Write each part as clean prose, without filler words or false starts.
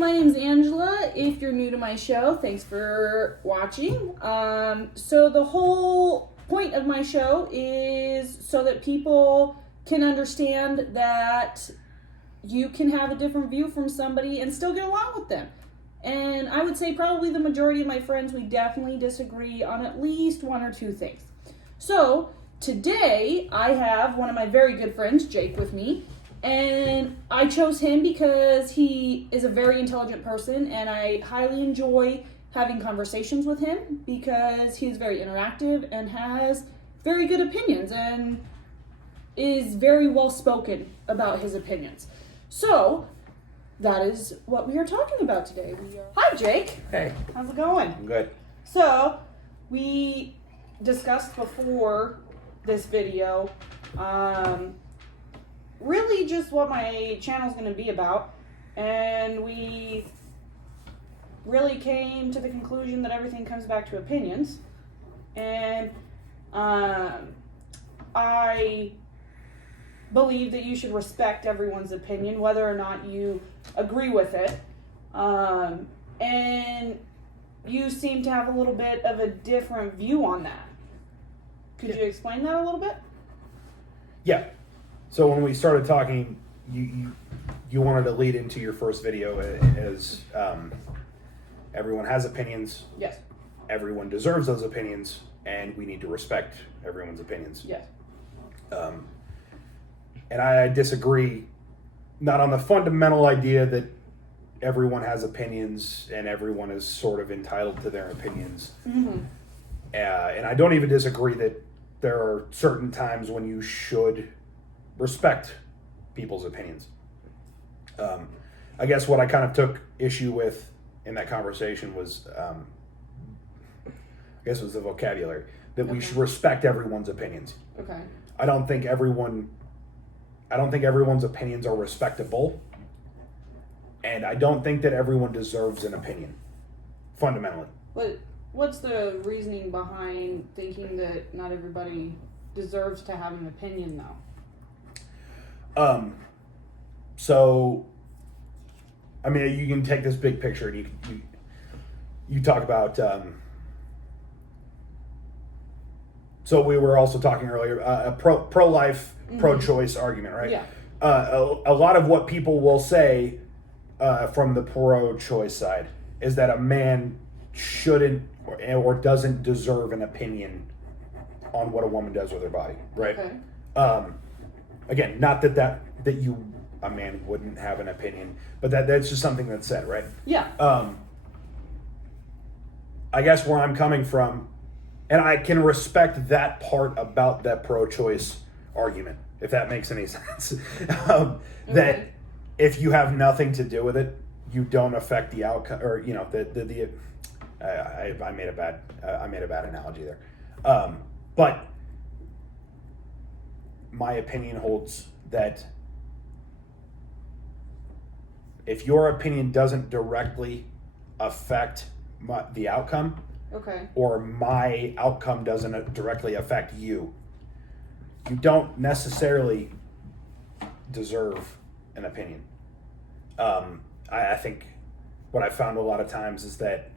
my name's Angela. If you're new to my show, thanks for watching. So the whole point of my show is so that people can understand that you can have a different view from somebody and still get along with them. And I would say probably the majority of my friends, we definitely disagree on at least one or two things. So today I have one of my very good friends, Jake, with me. And I chose him because he is a very intelligent person, and I highly enjoy having conversations with him because he is very interactive and has very good opinions and is very well spoken about his opinions. So that is what we are talking about today. Hi, Jake. Hey. How's it going? I'm good. So we discussed before this video really just what my channel's going to be about, and we really came to the conclusion that everything comes back to opinions. And I believe that you should respect everyone's opinion, whether or not you agree with it. And you seem to have a little bit of a different view on that. Could you explain that a little bit? Yeah. So when we started talking, you wanted to lead into your first video as everyone has opinions. Yes. Everyone deserves those opinions, and we need to respect everyone's opinions. Yes. And I disagree, not on the fundamental idea that everyone has opinions and everyone is sort of entitled to their opinions. Mm-hmm. And I don't even disagree that there are certain times when you should respect people's opinions. I guess what I kind of took issue with in that conversation was, I guess it was the vocabulary, that we should respect everyone's opinions. Okay. I don't think everyone's opinions are respectable, and I don't think that everyone deserves an opinion, fundamentally. What's the reasoning behind thinking that not everybody deserves to have an opinion, though? So, I mean, you can take this big picture and you talk about, so we were also talking earlier, a pro-life, pro-choice argument, right? Yeah. A lot of what people will say from the pro-choice side is that a man shouldn't or doesn't deserve an opinion on what a woman does with her body, right? Okay. Again, not that a man wouldn't have an opinion, but that's just something that's said, right? Yeah. I guess where I'm coming from, and I can respect that part about that pro-choice argument, if that makes any sense. That if you have nothing to do with it, you don't affect the outcome, or I made a bad analogy there. But my opinion holds that if your opinion doesn't directly affect the outcome, Okay. or my outcome doesn't directly affect you, you don't necessarily deserve an opinion. I think what I found a lot of times is that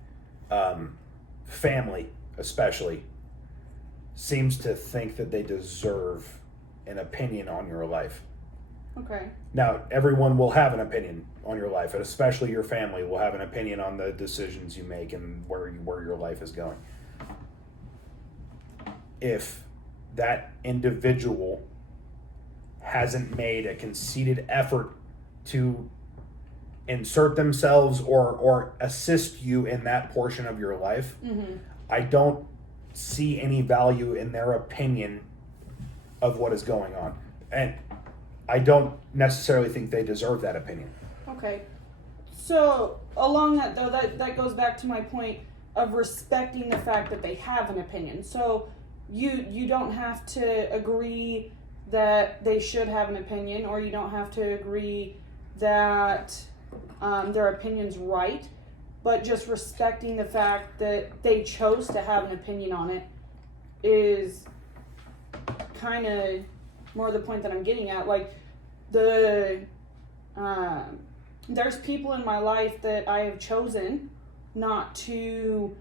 family, especially, seems to think that they deserve an opinion on your life. Okay. Now, everyone will have an opinion on your life, and especially your family will have an opinion on the decisions you make and where your life is going. If that individual hasn't made a conceited effort to insert themselves or assist you in that portion of your life, I don't see any value in their opinion of what is going on. And I don't necessarily think they deserve that opinion. Okay. So along that though, that goes back to my point of respecting the fact that they have an opinion. So you don't have to agree that they should have an opinion, or you don't have to agree that their opinion's right, but just respecting the fact that they chose to have an opinion on it is kind of more the point that I'm getting at. Like the there's people in my life that I have chosen not to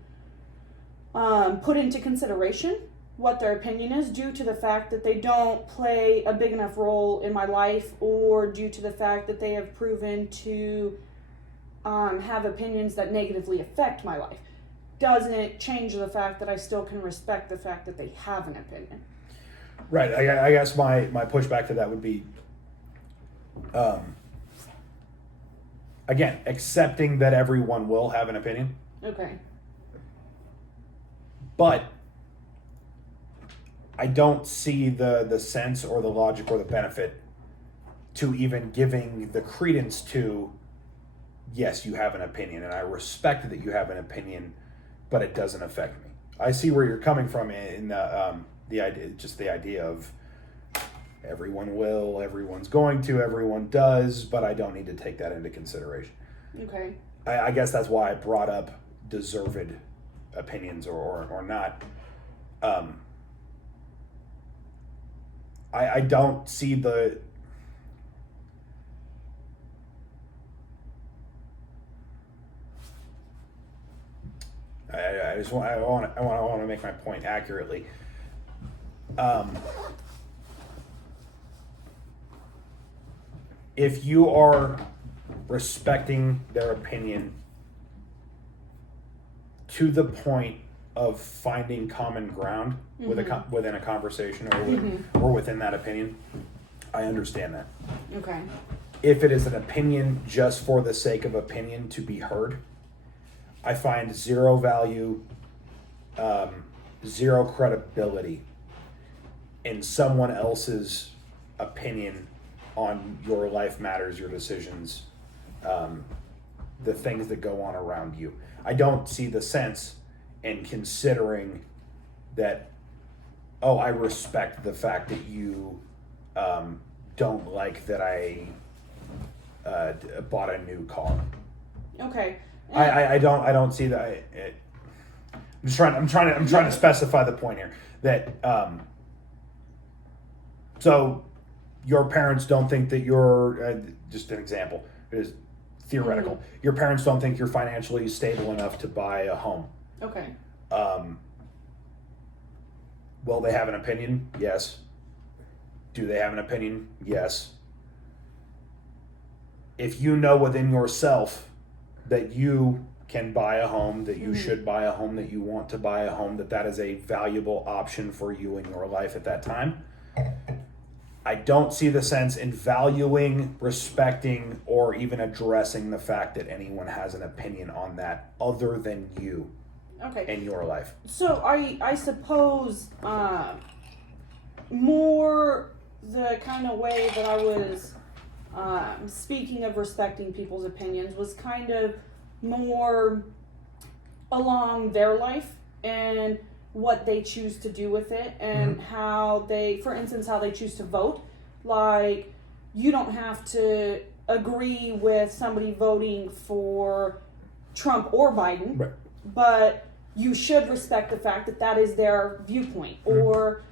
put into consideration what their opinion is, due to the fact that they don't play a big enough role in my life, or due to the fact that they have proven to have opinions that negatively affect my life. Doesn't change the fact that I still can respect the fact that they have an opinion. Right. I guess my pushback to that would be, again, accepting that everyone will have an opinion, Okay. but I don't see the sense or the logic or the benefit to even giving the credence to, yes, you have an opinion, and I respect that you have an opinion, but it doesn't affect me. I see where you're coming from in the idea of everyone will, everyone's going to, everyone does, but I don't need to take that into consideration. Okay. I guess that's why I brought up deserved opinions or not. I don't see the I want to make my point accurately. If you are respecting their opinion to the point of finding common ground within a conversation or within that opinion, I understand that. Okay. If it is an opinion just for the sake of opinion to be heard, I find zero value, zero credibility in someone else's opinion on your life matters, your decisions, the things that go on around you. I don't see the sense in considering that, oh, I respect the fact that you don't like that I bought a new car. Okay. I don't see that. I'm trying to specify the point here that so your parents don't think that you're just an example. It is theoretical. Your parents don't think you're financially stable enough to buy a home. Okay. Will they have an opinion? Yes. Do they have an opinion? Yes. If you know within yourself that you can buy a home, that you should buy a home, that you want to buy a home, that is a valuable option for you in your life at that time, I don't see the sense in valuing, respecting, or even addressing the fact that anyone has an opinion on that other than you in your life. So I suppose more the kind of way that I was speaking of respecting people's opinions was kind of more along their life and what they choose to do with it, and how they, for instance, how they choose to vote. Like, you don't have to agree with somebody voting for Trump or Biden, Right. but you should respect the fact that that is their viewpoint. Or,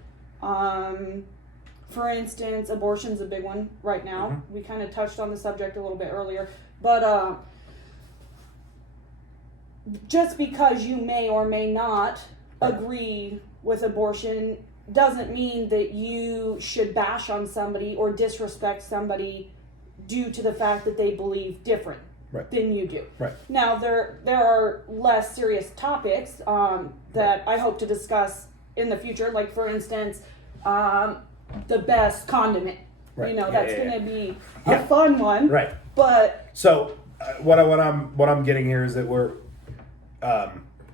for instance, abortion's a big one right now. We kind of touched on the subject a little bit earlier, but just because you may or may not agree with abortion doesn't mean that you should bash on somebody or disrespect somebody due to the fact that they believe different than you do. Right. Now, there are less serious topics that I hope to discuss in the future, like, for instance, the best condiment. Right. You know, Yeah, that's yeah, going to be a fun one. Right. But So what I'm getting here is that we're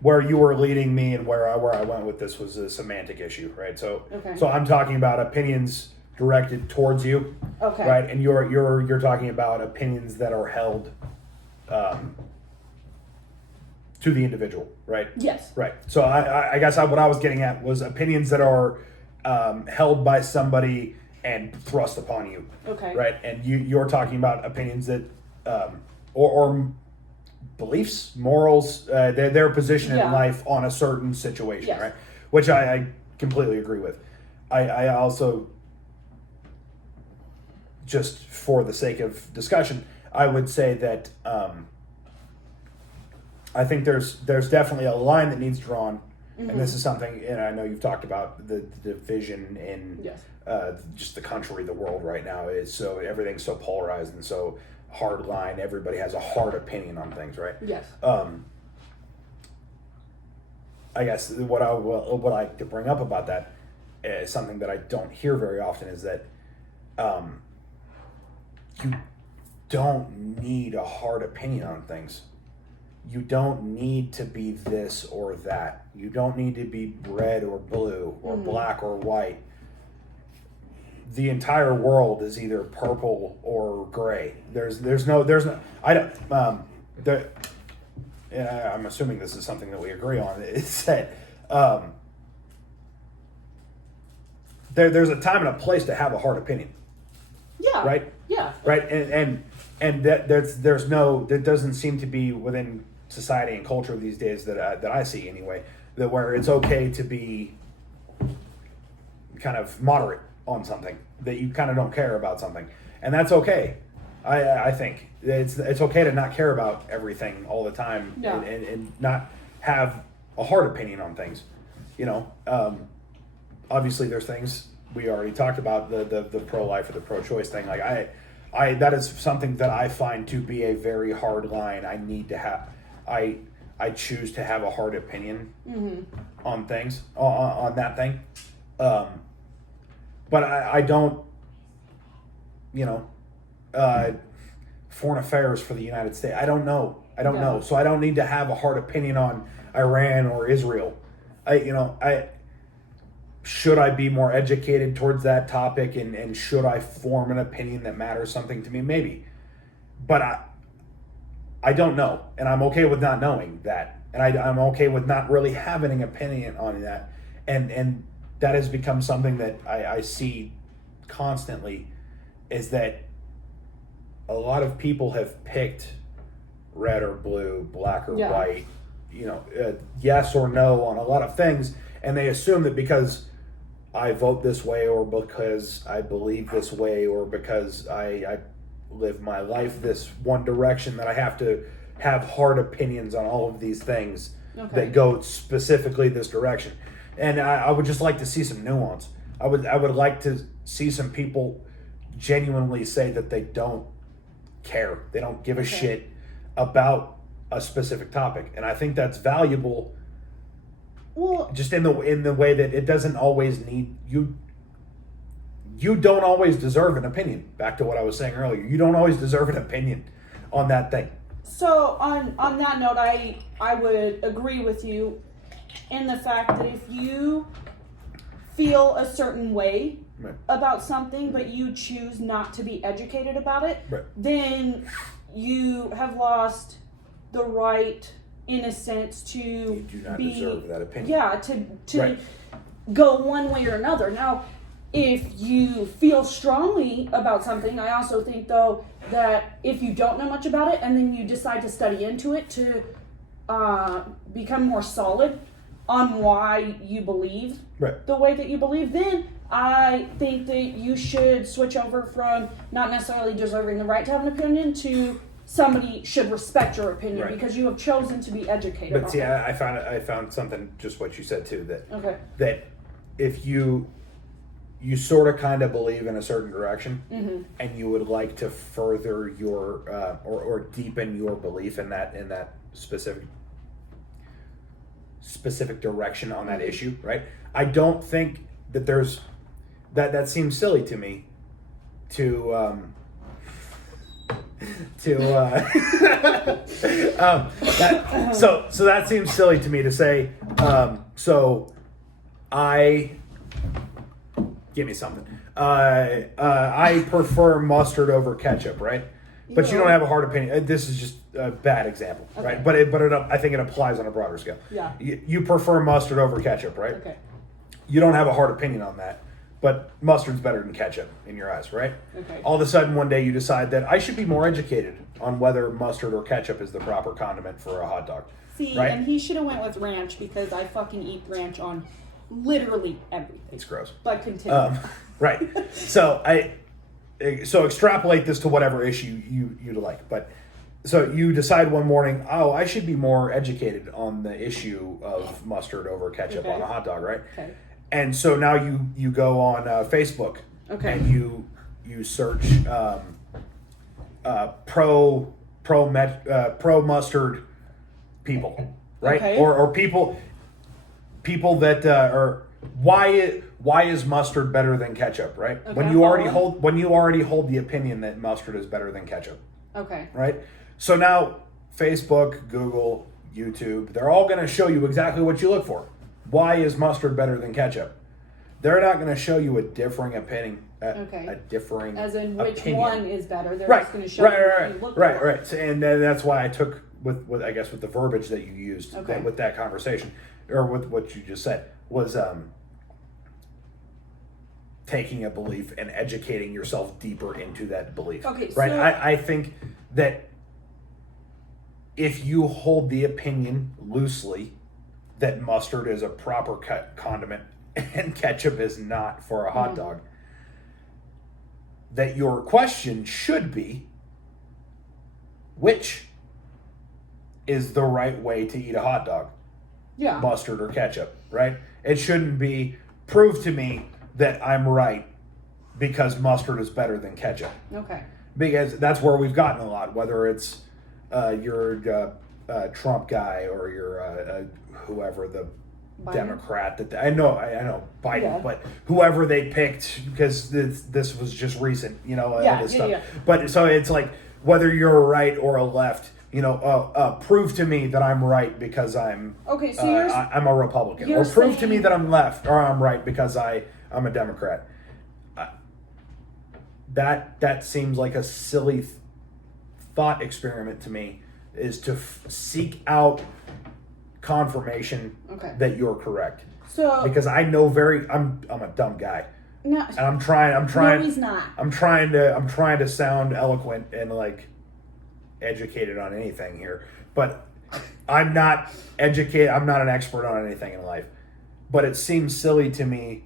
where you were leading me and where I went with this was a semantic issue, right? So so I'm talking about opinions directed towards you, right? And you're talking about opinions that are held to the individual, right? Yes. Right. So I guess what I was getting at was opinions that are held by somebody and thrust upon you. Okay. Right. And you're talking about opinions that or beliefs, morals, their position in life on a certain situation, right? Which I completely agree with. I also, just for the sake of discussion, I would say that I think there's definitely a line that needs drawn, and this is something, and I know you've talked about the division in Yes. just the country, the world right now is so everything's so polarized and so hard line. Everybody has a hard opinion on things, right? Yes. I guess what I would like to bring up about that is something that I don't hear very often is that you don't need a hard opinion on things. You don't need to be this or that. You don't need to be red or blue or black or white. The entire world is either purple or gray. There's no I don't there. And I'm assuming this is something that we agree on. Is that there's a time and a place to have a hard opinion, Yeah. right? Yeah. Right, and that there's no, that doesn't seem to be within society and culture these days that I see anyway, that where it's okay to be kind of moderate on something, that you kind of don't care about something, and that's okay. I think it's okay to not care about everything all the time, Yeah. and not have a hard opinion on things. You know, obviously there's things we already talked about, the pro-life or the pro-choice thing. Like I that is something that I find to be a very hard line. I need to have, I choose to have a hard opinion on things, on that thing. But I don't, you know, foreign affairs for the United States. I don't know. So I don't need to have a hard opinion on Iran or Israel. Should I be more educated towards that topic, and should I form an opinion that matters something to me? Maybe. But I don't know, and I'm okay with not knowing that, and I'm okay with not really having an opinion on that, and that has become something that I see constantly, is that a lot of people have picked red or blue, black or white, yes or no on a lot of things, and they assume that because I vote this way, or because I believe this way, or because I live my life this one direction, that I have to have hard opinions on all of these things that go specifically this direction. And I would just like to see some nuance. I would like to see some people genuinely say that they don't care. They don't give a shit about a specific topic. And I think that's valuable. Well, just in the way that it doesn't always need you. You don't always deserve an opinion. Back to what I was saying earlier. You don't always deserve an opinion on that thing. so on that note, I would agree with you in the fact that if you feel a certain way about something, but you choose not to be educated about it, then you have lost the right, in a sense, to You do not deserve that opinion. Yeah, to go one way or another. Now, if you feel strongly about something, I also think, though, that if you don't know much about it and then you decide to study into it to become more solid on why you believe the way that you believe, then I think that you should switch over from not necessarily deserving the right to have an opinion to somebody should respect your opinion because you have chosen to be educated. But see, I found something, just what you said too, that that if you sort of kind of believe in a certain direction, and you would like to further your or deepen your belief in that specific direction on that issue, right? I don't think that there's that seems silly to me to so that seems silly to me to say. So I give me something. I prefer mustard over ketchup, right? But you don't have a hard opinion. This is just a bad example, right? But I think it applies on a broader scale. Yeah. You prefer mustard over ketchup, right? Okay. You don't have a hard opinion on that, but mustard's better than ketchup in your eyes, right? Okay. All of a sudden, one day you decide that I should be more educated on whether mustard or ketchup is the proper condiment for a hot dog. See, right? and he should have went with ranch because I fucking eat ranch on literally everything. It's gross. But continue. Right. So so extrapolate this to whatever issue you'd like. But so you decide one morning, oh, I should be more educated on the issue of mustard over ketchup Okay. on a hot dog, right? Okay. And so now you go on Facebook, Okay. and you search pro mustard people, right? Okay. Or people that are why is mustard better than ketchup, right? Okay, When you already follow. hold the opinion that mustard is better than ketchup, Okay. right? So now Facebook, Google, YouTube, they're all going to show you exactly what you look for. Why is mustard better than ketchup? They're not going to show you a differing opinion. Okay. A differing As in which opinion. one is better. They're Right, just going to show you what right, you look right, for. right. So, and that's why I took with I guess with the verbiage that you used Okay. with that conversation, or with what you just said, was taking a belief and educating yourself deeper into that belief. Okay, right. so- I think that if you hold the opinion loosely that mustard is a proper condiment and ketchup is not for a hot dog, that your question should be, which is the right way to eat a hot dog? Yeah. Mustard or ketchup, right? It shouldn't be, prove to me that I'm right because mustard is better than ketchup. Okay. Because that's where we've gotten a lot, whether it's your Trump guy or your whoever the Biden? Democrat that I know Biden, Yeah. but whoever they picked, because this was just recent, Yeah, this yeah, stuff. yeah. But so it's like whether you're a right or a left, prove to me that I'm right because I'm Okay, so you're I'm a Republican, you're or prove to me saying- that I'm left or I'm right because I'm a Democrat. That seems like a silly thought experiment to me, is to seek out confirmation Okay. that you're correct, so because I know I'm a dumb guy, no, and I'm trying no, he's not. I'm trying to sound eloquent and like educated on anything here, but I'm not educated. I'm not an expert on anything in life, but it seems silly to me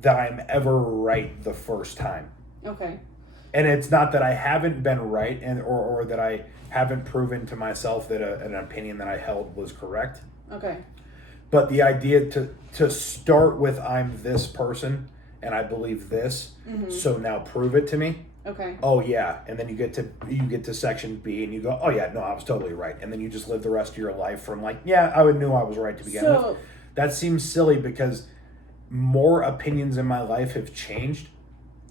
that I'm ever right the first time. Okay. And it's not that I haven't been right, or that I haven't proven to myself that an opinion that I held was correct. Okay. But the idea to start with, I'm this person and I believe this, so now prove it to me. Okay. Oh yeah, and then you get to section B and you go, oh yeah, no, I was totally right, and then you just live the rest of your life from like, yeah, I knew I was right to begin So- with. That seems silly because more opinions in my life have changed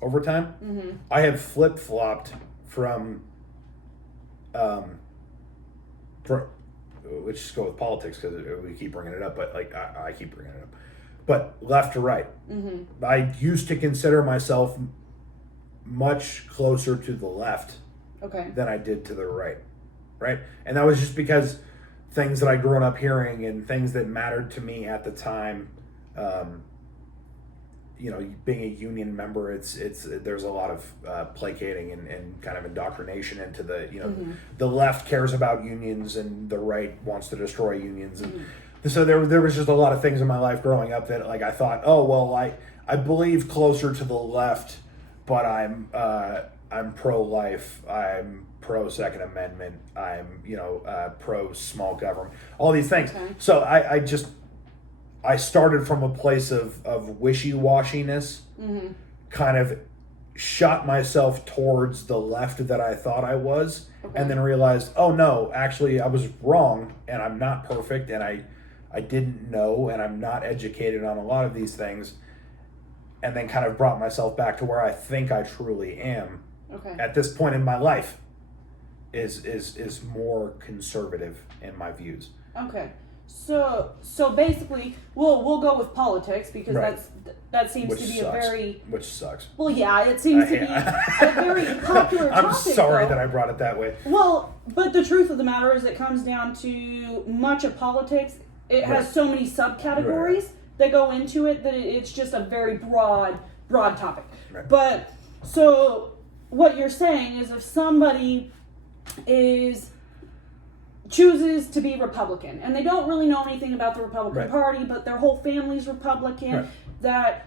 over time. Mm-hmm. I have flip-flopped from let's just go with politics because we keep bringing it up, but like I keep bringing it up, but left to right. Mm-hmm. I used to consider myself much closer to the left Okay. than I did to the right, and that was just because things that I'd grown up hearing and things that mattered to me at the time. Being a union member, there's a lot of placating and kind of indoctrination into the the left cares about unions and the right wants to destroy unions, and so there was just a lot of things in my life growing up that like I thought, oh well, I believe closer to the left, but I'm pro-life, I'm pro Second Amendment, I'm pro small government, all these things. Okay. So I started from a place of wishy-washiness, kind of shot myself towards the left that I thought I was, and then realized, oh no, actually I was wrong, and I'm not perfect, and I didn't know, and I'm not educated on a lot of these things, and then kind of brought myself back to where I think I truly am Okay. at this point in my life is more conservative in my views. Okay. So basically, we'll go with politics because Right. that seems Which to be sucks. a very Which sucks. well, yeah, it seems to be a very popular topic. I'm sorry though. that I brought it that way. Well, but the truth of the matter is, it comes down to much of politics. It has Right. so many subcategories that go into it that it's just a very broad topic. Right. But so what you're saying is, if somebody chooses to be Republican and they don't really know anything about the Republican Right. Party, but their whole family's Republican, Right. that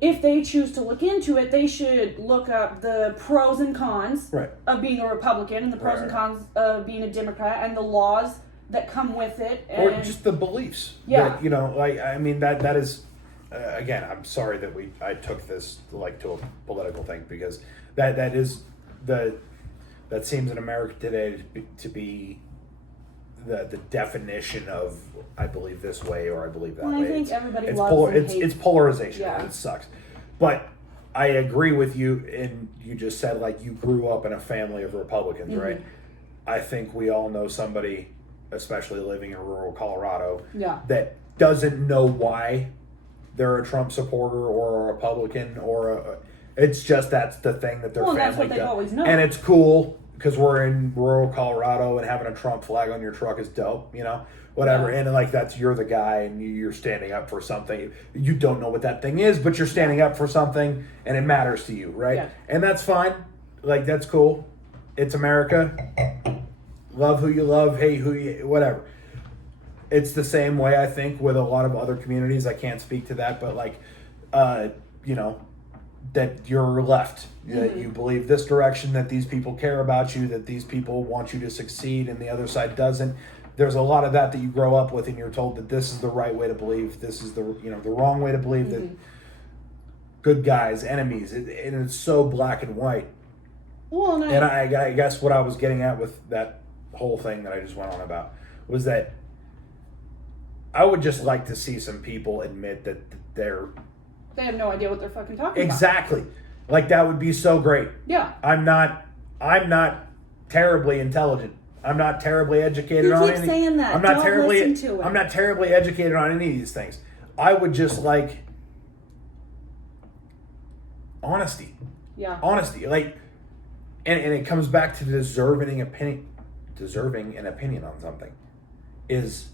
if they choose to look into it, they should look up the pros and cons Right. of being a Republican and the pros and cons of being a Democrat and the laws that come with it. And Or just the beliefs. Yeah. That, you know, like, I mean, that is, again, I'm sorry that I took this, like, to a political thing, because that is that seems in America today to be the definition of I believe this way or I believe that Well, way. I think everybody it's loves and it's hates. polarization. Yeah. And it sucks. But I agree with you, and you just said, like, you grew up in a family of Republicans, Mm-hmm. right? I think we all know somebody, especially living in rural Colorado, Yeah. that doesn't know why they're a Trump supporter or a Republican it's just that's the thing that their Well, and family that's what they've does. always known. And it's cool because we're in rural Colorado and having a Trump flag on your truck is dope, you know, whatever. Yeah. And like you're the guy and you're standing up for something. You don't know what that thing is, but you're standing up for something and it matters to you, right? Yeah. And that's fine. Like, that's cool. It's America. Love who you love, hate who you, whatever. It's the same way, I think, with a lot of other communities. I can't speak to that, but like, you know, that you're left, that you believe this direction, that these people care about you, that these people want you to succeed, and the other side doesn't. There's a lot of that you grow up with, and you're told that this is the right way to believe, this is the wrong way to believe, that good guys, enemies, and it's so black and white. Well, And I guess what I was getting at with that whole thing that I just went on about was that I would just like to see some people admit that they have no idea what they're fucking talking about. exactly, like, that would be so great. Yeah. I'm not terribly intelligent. I'm not terribly educated You on keep any. saying that. I'm not Don't terribly. listen to it. I'm not terribly educated on any of these things. I would just like honesty. Yeah. Honesty, like, and it comes back to deserving an opinion on something. Is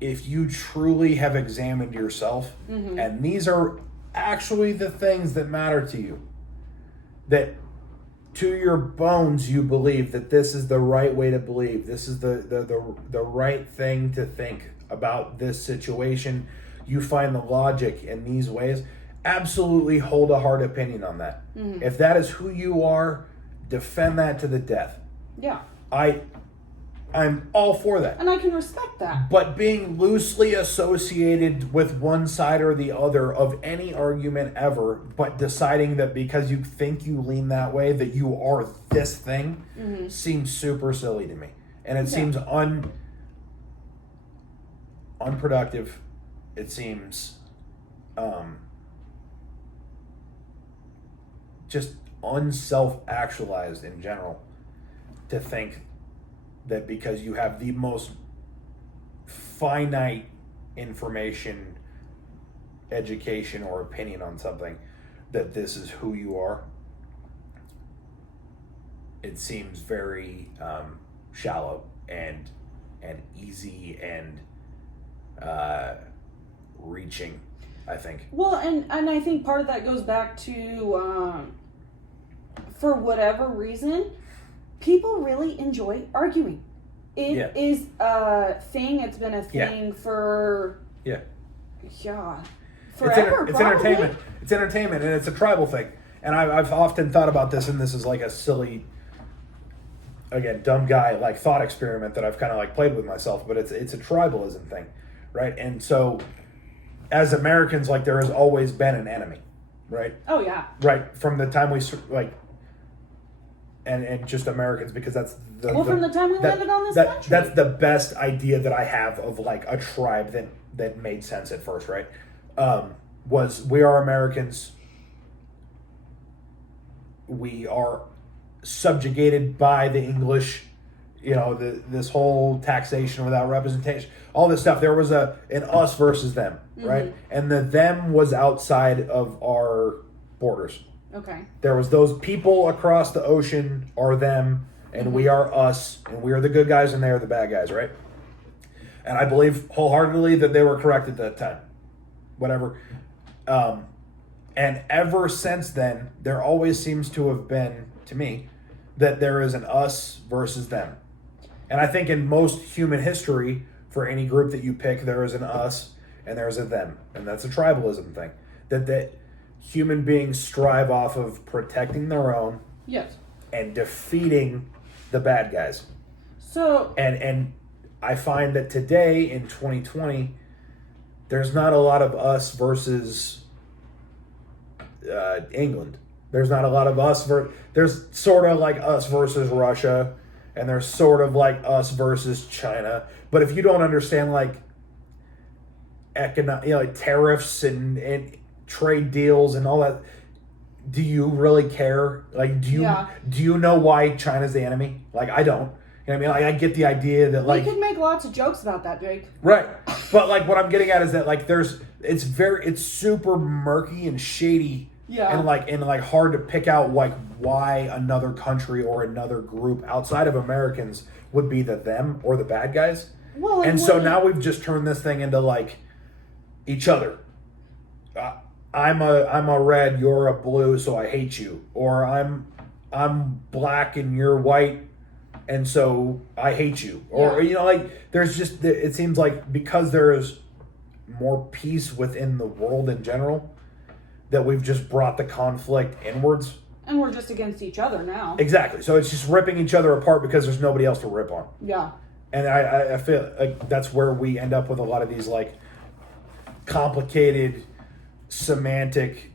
if you truly have examined yourself, and these are actually the things that matter to you, that to your bones you believe that this is the right way to believe, this is the right thing to think about this situation, you find the logic in these ways, absolutely hold a hard opinion on that. If that is who you are, defend that to the death. Yeah. I'm all for that. And I can respect that. But being loosely associated with one side or the other of any argument ever, but deciding that because you think you lean that way, that you are this thing, seems super silly to me. And it seems unproductive. It seems just unself-actualized in general to think that because you have the most finite information, education, or opinion on something, that this is who you are. It seems very shallow and easy and reaching, I think. Well, and I think part of that goes back to, for whatever reason, people really enjoy arguing. It is a thing. It's been a thing for forever. It's probably. entertainment. It's entertainment, and it's a tribal thing. And I've often thought about this, and this is like a silly, again, dumb guy like thought experiment that I've kind of like played with myself. But it's a tribalism thing, right? And so, as Americans, like, there has always been an enemy, right? Oh yeah. Right, from the time we like, and just Americans, because that's From the time we landed on this country. That's the best idea that I have of like a tribe that made sense at first, right? Was we are Americans. We are subjugated by the English, this whole taxation without representation, all this stuff. There was an us versus them, right? And the them was outside of our borders. Okay. There was those people across the ocean are them, and we are us, and we are the good guys and they are the bad guys, right? And I believe wholeheartedly that they were correct at that time. Whatever. And ever since then, there always seems to have been, to me, that there is an us versus them. And I think in most human history, for any group that you pick, there is an us and there is a them. And that's a tribalism thing. That human beings strive off of protecting their own Yes. and defeating the bad guys. So And I find that today in 2020, there's not a lot of us versus England. There's not a lot of us. There's sort of like us versus Russia, and there's sort of like us versus China. But if you don't understand like like tariffs and trade deals and all that, do you really care? Like, do you know why China's the enemy? Like, I don't. You know what I mean? Like, I get the idea that like we could make lots of jokes about that, Jake. right, but like what I'm getting at is that like it's super murky and shady. Yeah. And like hard to pick out like why another country or another group outside of Americans would be the them or the bad guys. Well, And so now we've just turned this thing into like each other. I'm a red, you're a blue, so I hate you. Or I'm black and you're white, and so I hate you. Or Yeah. like there's just, it seems like because there is more peace within the world in general, that we've just brought the conflict inwards. And we're just against each other now. Exactly. So it's just ripping each other apart because there's nobody else to rip on. Yeah. And I feel like that's where we end up with a lot of these like complicated semantic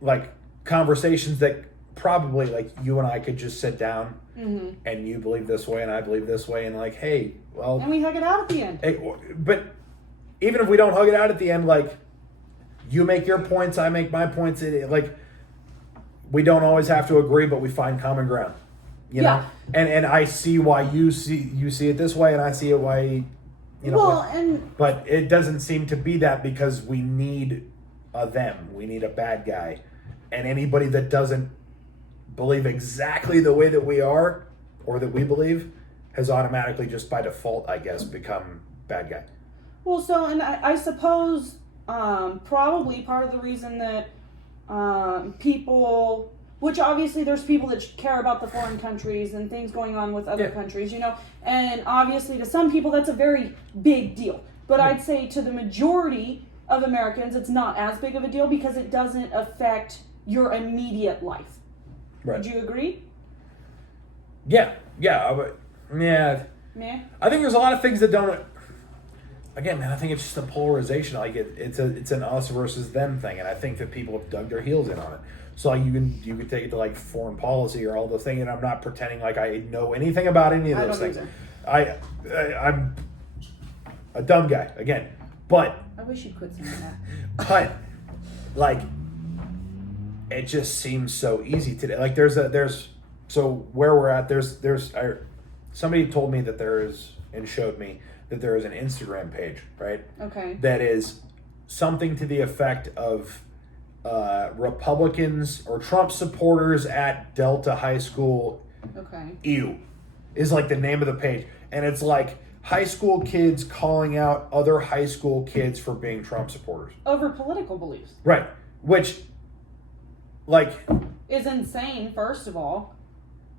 like conversations that probably like you and I could just sit down and you believe this way and I believe this way and like, hey, well, And we hug it out at the end. hey, but even if we don't hug it out at the end, like you make your points, I make my points. Like we don't always have to agree, but we find common ground. You know, and I see why you see it this way, and I see it why but it doesn't seem to be that because we need a them, we need a bad guy, and anybody that doesn't believe exactly the way that we are or that we believe has automatically just by default, I guess, become bad guy. Well, so, and I suppose probably part of the reason that people, which obviously there's people that care about the foreign countries and things going on with other countries, and obviously to some people that's a very big deal. But I'd say to the majority of Americans, it's not as big of a deal because it doesn't affect your immediate life. Right. Would you agree? Yeah. Yeah. I think there's a lot of things that don't. Again, man, I think it's just a polarization. Like it's an us versus them thing, and I think that people have dug their heels in on it. So like you can take it to like foreign policy or all those things, and I'm not pretending like I know anything about any of those things. I'm a dumb guy again, but I wish you'd quit saying that. but like it just seems so easy today. Like there's so where we're at. Somebody told me that there is and showed me that there is an Instagram page, right? Okay. That is something to the effect of Republicans or Trump supporters at Delta High School. Okay. Ew, is like the name of the page, and it's like high school kids calling out other high school kids for being Trump supporters Over political beliefs. right? Which, like, is insane. First of all,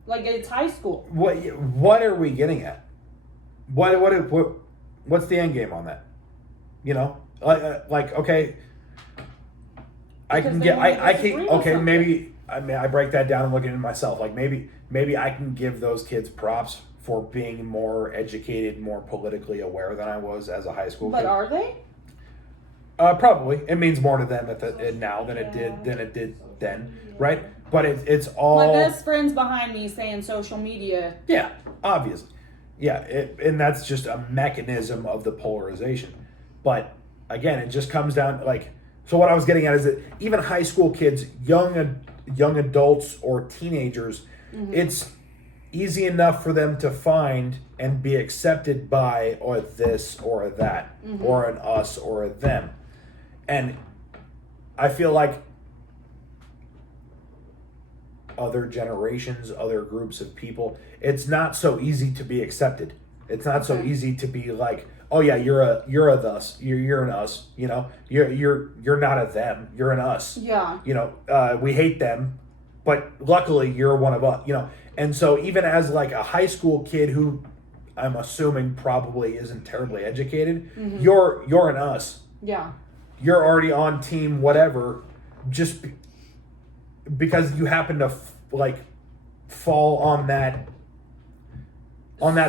like it's high school. what are we getting at? What's the end game on that? Like okay, I can get I can okay maybe I break that down and look at it myself. Like maybe I can give those kids props for being more educated, more politically aware than I was as a high school kid. But are they? Probably it means more to them now than it did then, right? But it's all My best friend's behind me saying social media. Yeah, obviously. Yeah, and that's just a mechanism of the polarization. But again, it just comes down like, so what I was getting at is that even high school kids, young adults or teenagers, it's easy enough for them to find and be accepted by or this or that or an us or a them. And I feel like other generations, other groups of people, it's not so easy to be accepted. It's not so easy to be like, oh yeah, you're a thus, you're an us, you're not a them, you're an us. Yeah. We hate them, but luckily you're one of us, And so even as like a high school kid who I'm assuming probably isn't terribly educated, you're an us. Yeah. you're already on team whatever, just because you happen to fall on that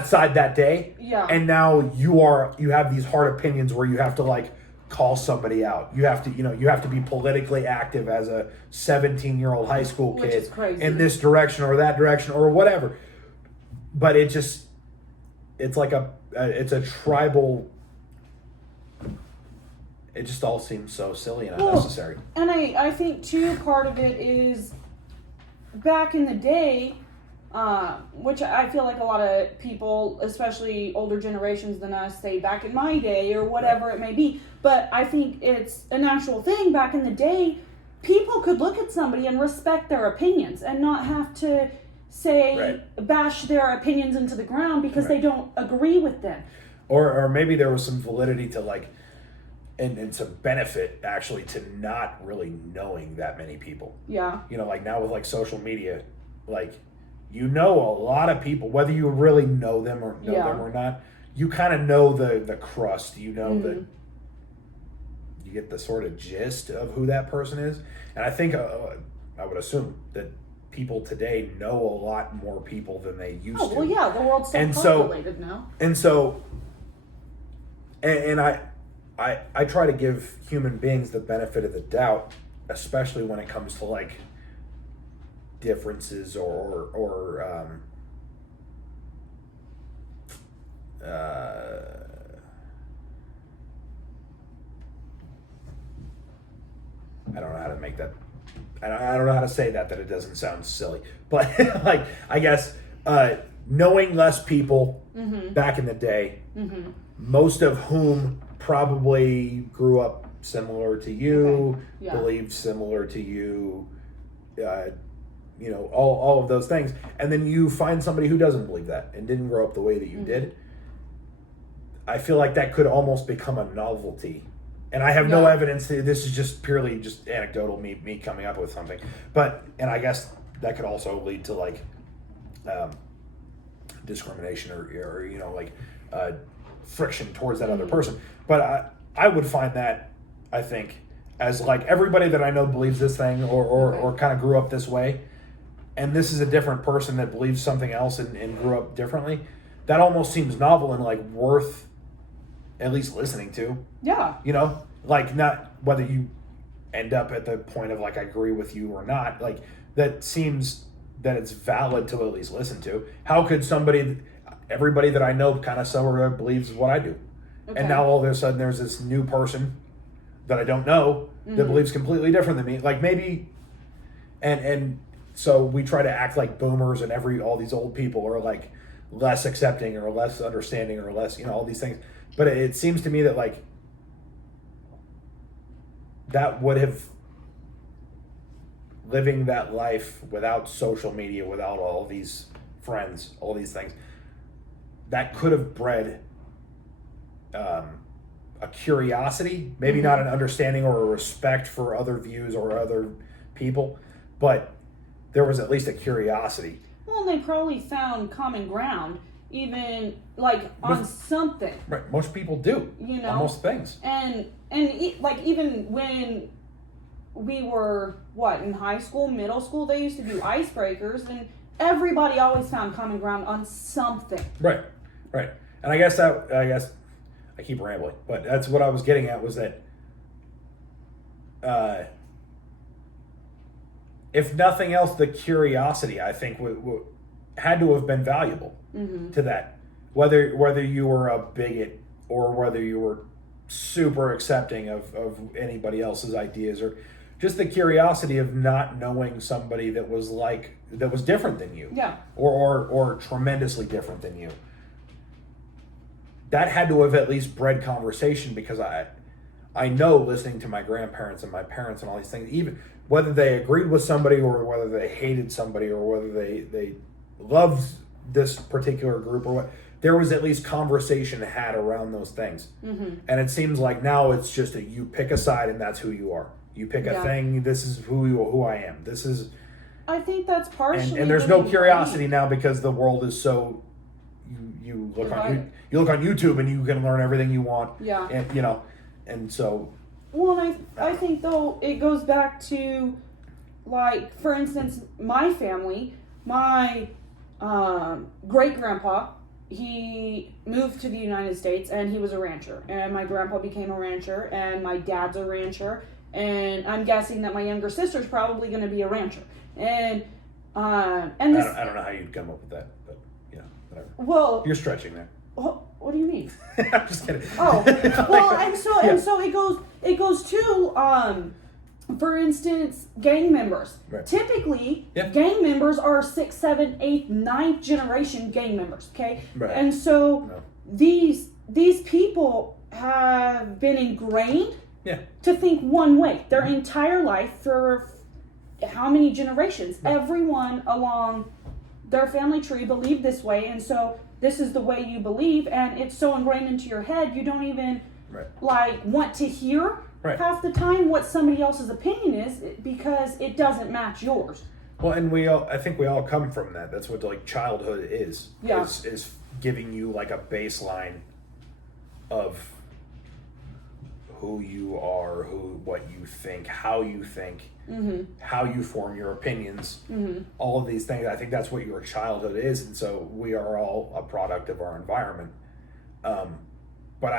side that day. Yeah. And now you have these hard opinions where you have to call somebody out. You have to be politically active as a 17-year-old high school Which kid is crazy. in this direction or that direction or whatever. But it's like it's a tribal. It just all seems so silly and unnecessary. And I think too, part of it is back in the day, which I feel like a lot of people, especially older generations than us, say back in my day or whatever it may be. But I think it's an actual thing. Back in the day, people could look at somebody and respect their opinions and not have to say, bash their opinions into the ground because they don't agree with them. Or maybe there was some validity to and some benefit actually to not really knowing that many people. Yeah. Now with social media, a lot of people, whether you really know them or them or not, you kind of know the crust, the you get the sort of gist of who that person is. And I think I would assume that people today know a lot more people than they used to. Oh, well, yeah, the world's so populated now. And so, and I try to give human beings the benefit of the doubt, especially when it comes to differences or I don't know how to make that. I don't know how to say that it doesn't sound silly, but I guess knowing less people back in the day, most of whom probably grew up similar to you, believed similar to you, all of those things, and then you find somebody who doesn't believe that and didn't grow up the way that you did. I feel like that could almost become a novelty. And I have no evidence. This is just purely just anecdotal, me coming up with something. And I guess that could also lead to discrimination or friction towards that other person. But I would find that, I think, as everybody that I know believes this thing or kind of grew up this way, and this is a different person that believes something else and grew up differently. That almost seems novel and worth at least listening to. Yeah. Not whether you end up at the point of I agree with you or not. That seems that it's valid to at least listen to. How could everybody that I know kind of sort of believes what I do. Okay. And now all of a sudden there's this new person that I don't know that believes completely different than me. Maybe, and so we try to act like boomers and all these old people are less accepting or less understanding or less, all these things. But it seems to me that that would have, living that life without social media, without all these friends, all these things, that could have bred a curiosity, maybe not an understanding or a respect for other views or other people, but there was at least a curiosity. Well, and they probably found common ground, even on something. Right, most people do. On most things. And even when we were in high school, middle school, they used to do icebreakers, and everybody always found common ground on something. Right. And I guess I keep rambling, but that's what I was getting at, was that if nothing else, the curiosity, I think, had to have been valuable to that. Whether you were a bigot or whether you were super accepting of anybody else's ideas, or just the curiosity of not knowing somebody that was different than you. Yeah. Or tremendously different than you. That had to have at least bred conversation, because I know, listening to my grandparents and my parents and all these things, even whether they agreed with somebody or whether they hated somebody or whether they loved this particular group or what, there was at least conversation had around those things. And it seems like now it's just you pick a side and that's who you are. You pick a thing, this is who I am. This is. I think that's partially. And there's no curiosity now, because the world is so. You look on YouTube and you can learn everything you want. Yeah. And and so. Well, and I think though it goes back to, like, for instance, my family, my great grandpa, he moved to the United States and he was a rancher, and my grandpa became a rancher, and my dad's a rancher, and I'm guessing that my younger sister's probably going to be a rancher, and this. I don't know how you'd come up with that, but whatever. Well, You're stretching there. what do you mean? I'm just kidding. Oh, well, and so it goes to for instance, gang members. Right. Typically, Yeah. gang members are 6th, 7th, 8th, 9th generation gang members. Okay, Right. and so No. these people have been ingrained Yeah. to think one way their entire life for how many generations? Yeah. Everyone along their family tree believed this way, and so this is the way you believe, and it's so ingrained into your head you don't even Right. like want to hear Right. half the time what somebody else's opinion is, because it doesn't match yours. Well, and I think we all come from that. That's what like childhood is. Yeah. Is giving you like a baseline of who you are, what you think, how you think, how you form your opinions, all of these things. I think that's what your childhood is, and so we are all a product of our environment. But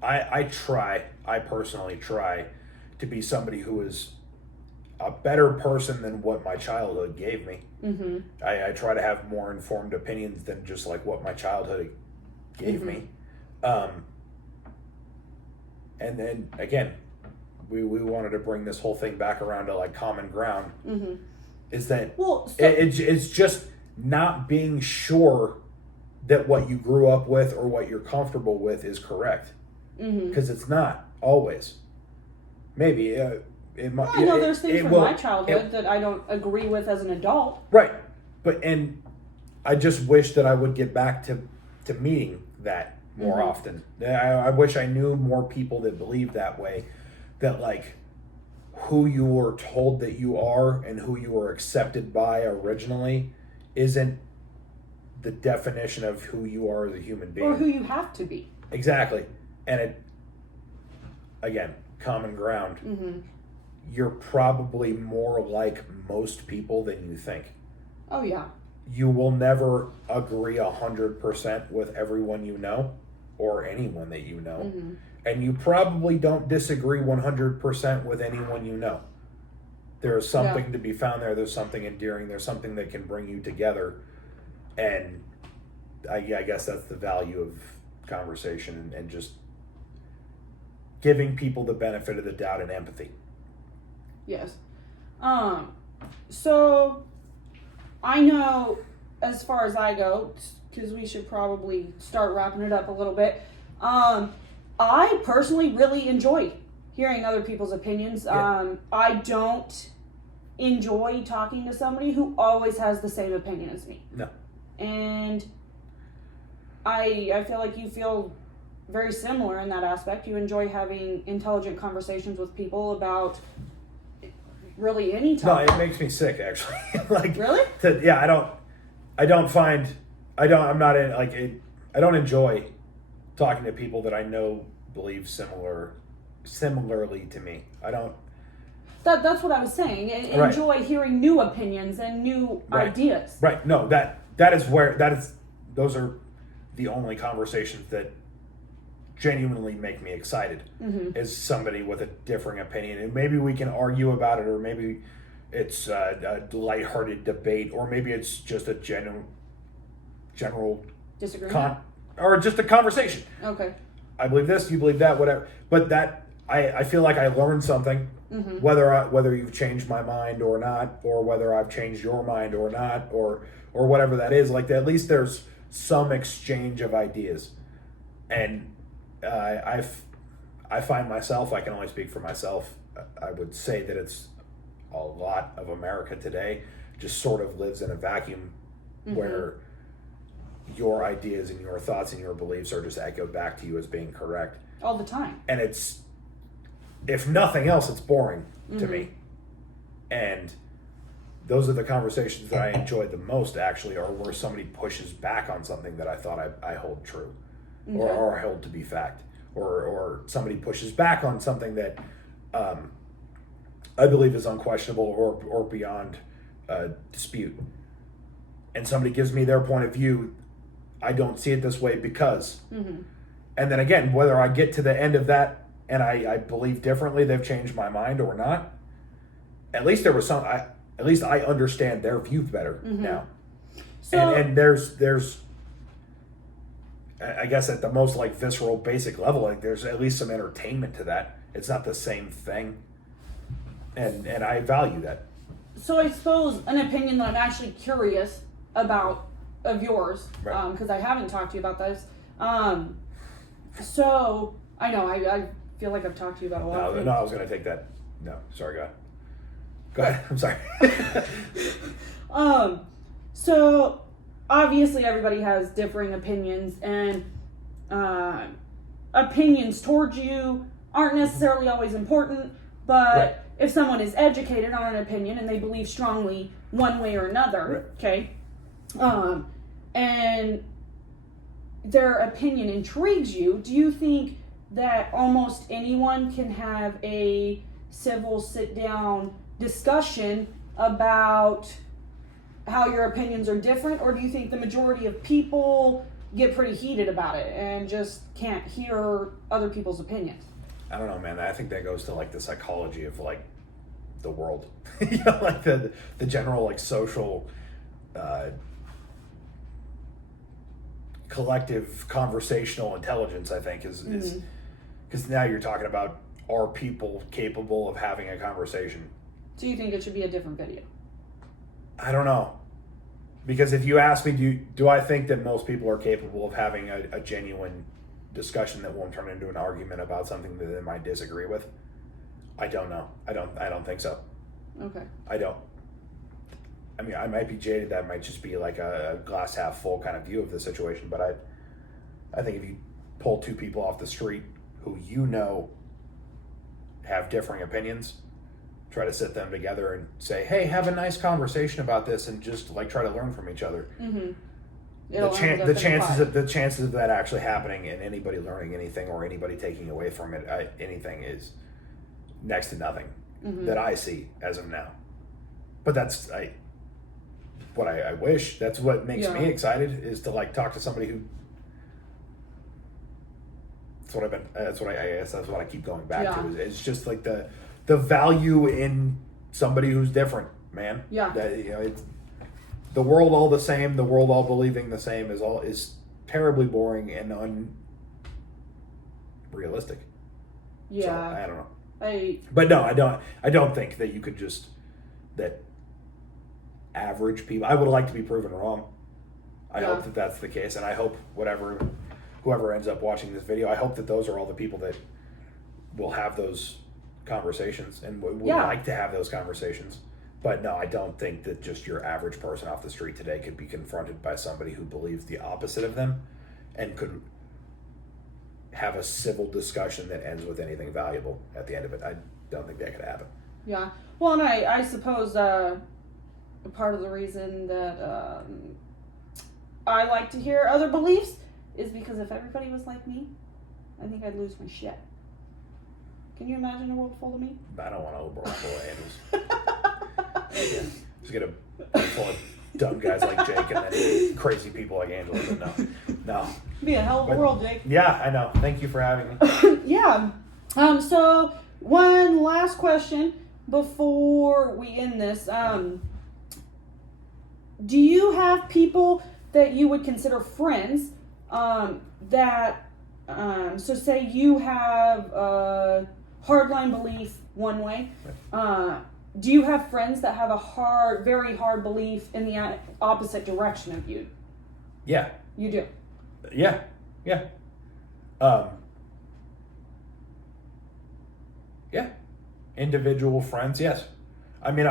I personally try to be somebody who is a better person than what my childhood gave me. I try to have more informed opinions than just like what my childhood gave me. And then again, we wanted to bring this whole thing back around to like common ground. Is that it's just not being sure that what you grew up with or what you're comfortable with is correct, because it's not always. Maybe it might. I know there's things from my childhood that I don't agree with as an adult. Right, and I just wish that I would get back to meeting that more often. I wish I knew more people that believe that way, that like who you were told that you are and who you were accepted by originally isn't the definition of who you are as a human being. Or who you have to be. Exactly. And it, again, common ground. You're probably more like most people than you think. Oh, yeah. You will never agree 100% with everyone you know or anyone that you know. And you probably don't disagree 100% with anyone you know. There's something to be found there. There's something endearing. There's something that can bring you together. And I guess that's the value of conversation and just giving people the benefit of the doubt and empathy. Yes. So I know, as far as I go, because we should probably start wrapping it up a little bit. I personally really enjoy hearing other people's opinions. Yeah. I don't enjoy talking to somebody who always has the same opinion as me. No. And I feel like you feel very similar in that aspect. You enjoy having intelligent conversations with people about really any topic. No, it makes me sick actually. Like really? I don't enjoy talking to people that I know believe similarly to me. I don't. That's what I was saying. Right. Enjoy hearing new opinions and new ideas. Right. No, those are the only conversations that genuinely make me excited. Is somebody with a differing opinion, and maybe we can argue about it, or maybe it's a lighthearted debate, or maybe it's just a general disagreement, or just a conversation. Okay. I believe this, you believe that, whatever. But that I feel like I learned something, whether you've changed my mind or not, or whether I've changed your mind or not, or whatever that is. Like at least there's some exchange of ideas, and I find myself, I can only speak for myself, I would say that it's a lot of America today just sort of lives in a vacuum where your ideas and your thoughts and your beliefs are just echoed back to you as being correct all the time. And it's, if nothing else, it's boring to me. And those are the conversations that I enjoyed the most, actually, are where somebody pushes back on something that I thought I hold true, or hold to be fact, or somebody pushes back on something that I believe is unquestionable or beyond dispute, and somebody gives me their point of view, I don't see it this way because, and then again, whether I get to the end of that and I believe differently, they've changed my mind or not, at least there was some, at least I understand their view better now. So, And there's, I guess at the most like visceral basic level, like there's at least some entertainment to that. It's not the same thing. And I value that. So I suppose an opinion that I'm actually curious about of yours, Right. because I haven't talked to you about this. So I know I feel like I've talked to you about a lot of things. No, I was going to take that. No, sorry, go ahead. Go ahead. I'm sorry. So obviously everybody has differing opinions, and opinions towards you aren't necessarily always important, but Right. if someone is educated on an opinion and they believe strongly one way or another, okay, and their opinion intrigues you, do you think that almost anyone can have a civil sit-down discussion about how your opinions are different, or do you think the majority of people get pretty heated about it and just can't hear other people's opinions? I don't know, man. I think that goes to like the psychology of like the world, you know, like the general like social, collective conversational intelligence. I think is because now you're talking about, are people capable of having a conversation? Do you think it should be a different video? I don't know, because if you ask me, do I think that most people are capable of having a genuine discussion that won't turn into an argument about something that they might disagree with? I don't know. I don't think so. Okay. I don't. I mean, I might be jaded. That might just be like a glass half full kind of view of the situation. But I think if you pull two people off the street who you know have differing opinions, try to sit them together and say, hey, have a nice conversation about this, and just like try to learn from each other. The chances of that actually happening and anybody learning anything or anybody taking away from it anything is next to nothing that I see as of now. But that's what I wish. That's what makes me excited, is to like talk to somebody who. That's what I keep going back to. It's just like the value in somebody who's different, man. Yeah. That, you know, it's the world all the same. The world all believing the same is terribly boring and unrealistic. Yeah. So, I don't know. But no, I don't think that you could just that average people. I would like to be proven wrong. I hope that that's the case, and I hope whoever ends up watching this video, I hope that those are all the people that will have those conversations and would like to have those conversations. But no, I don't think that just your average person off the street today could be confronted by somebody who believes the opposite of them and could have a civil discussion that ends with anything valuable at the end of it. I don't think that could happen. Yeah. Well, and I suppose part of the reason that I like to hear other beliefs is because if everybody was like me, I think I'd lose my shit. Can you imagine a world full of me? I don't want a world full of angels. Just get a full of dumb guys like Jake and then crazy people like Angela. But no. It'd be a hell of a world, Jake. Yeah, I know. Thank you for having me. Yeah. So one last question before we end this. Do you have people that you would consider friends so say you have a hardline belief one way, do you have friends that have a very hard belief in the opposite direction of you? Yeah. You do? Yeah. Yeah. Individual friends, yes. I mean,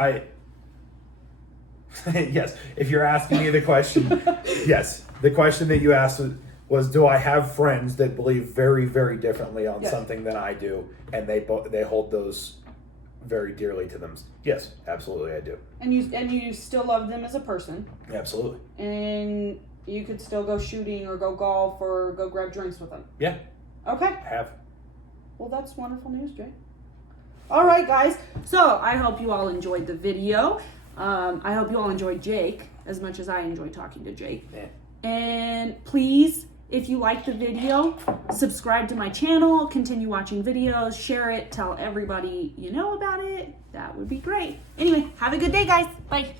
yes. If you're asking me the question, yes. The question that you asked was, do I have friends that believe very, very differently on something than I do, and they hold those very dearly to them? Yes, absolutely, I do. And you still love them as a person? Absolutely. And you could still go shooting or go golf or go grab drinks with them? Yeah. Okay. Have. Well, that's wonderful news, Jay. All right, guys. So I hope you all enjoyed the video. I hope you all enjoyed Jake as much as I enjoy talking to Jake. Yeah. And please, if you like the video, subscribe to my channel, continue watching videos, share it, tell everybody you know about it. That would be great. Anyway, have a good day, guys. Bye.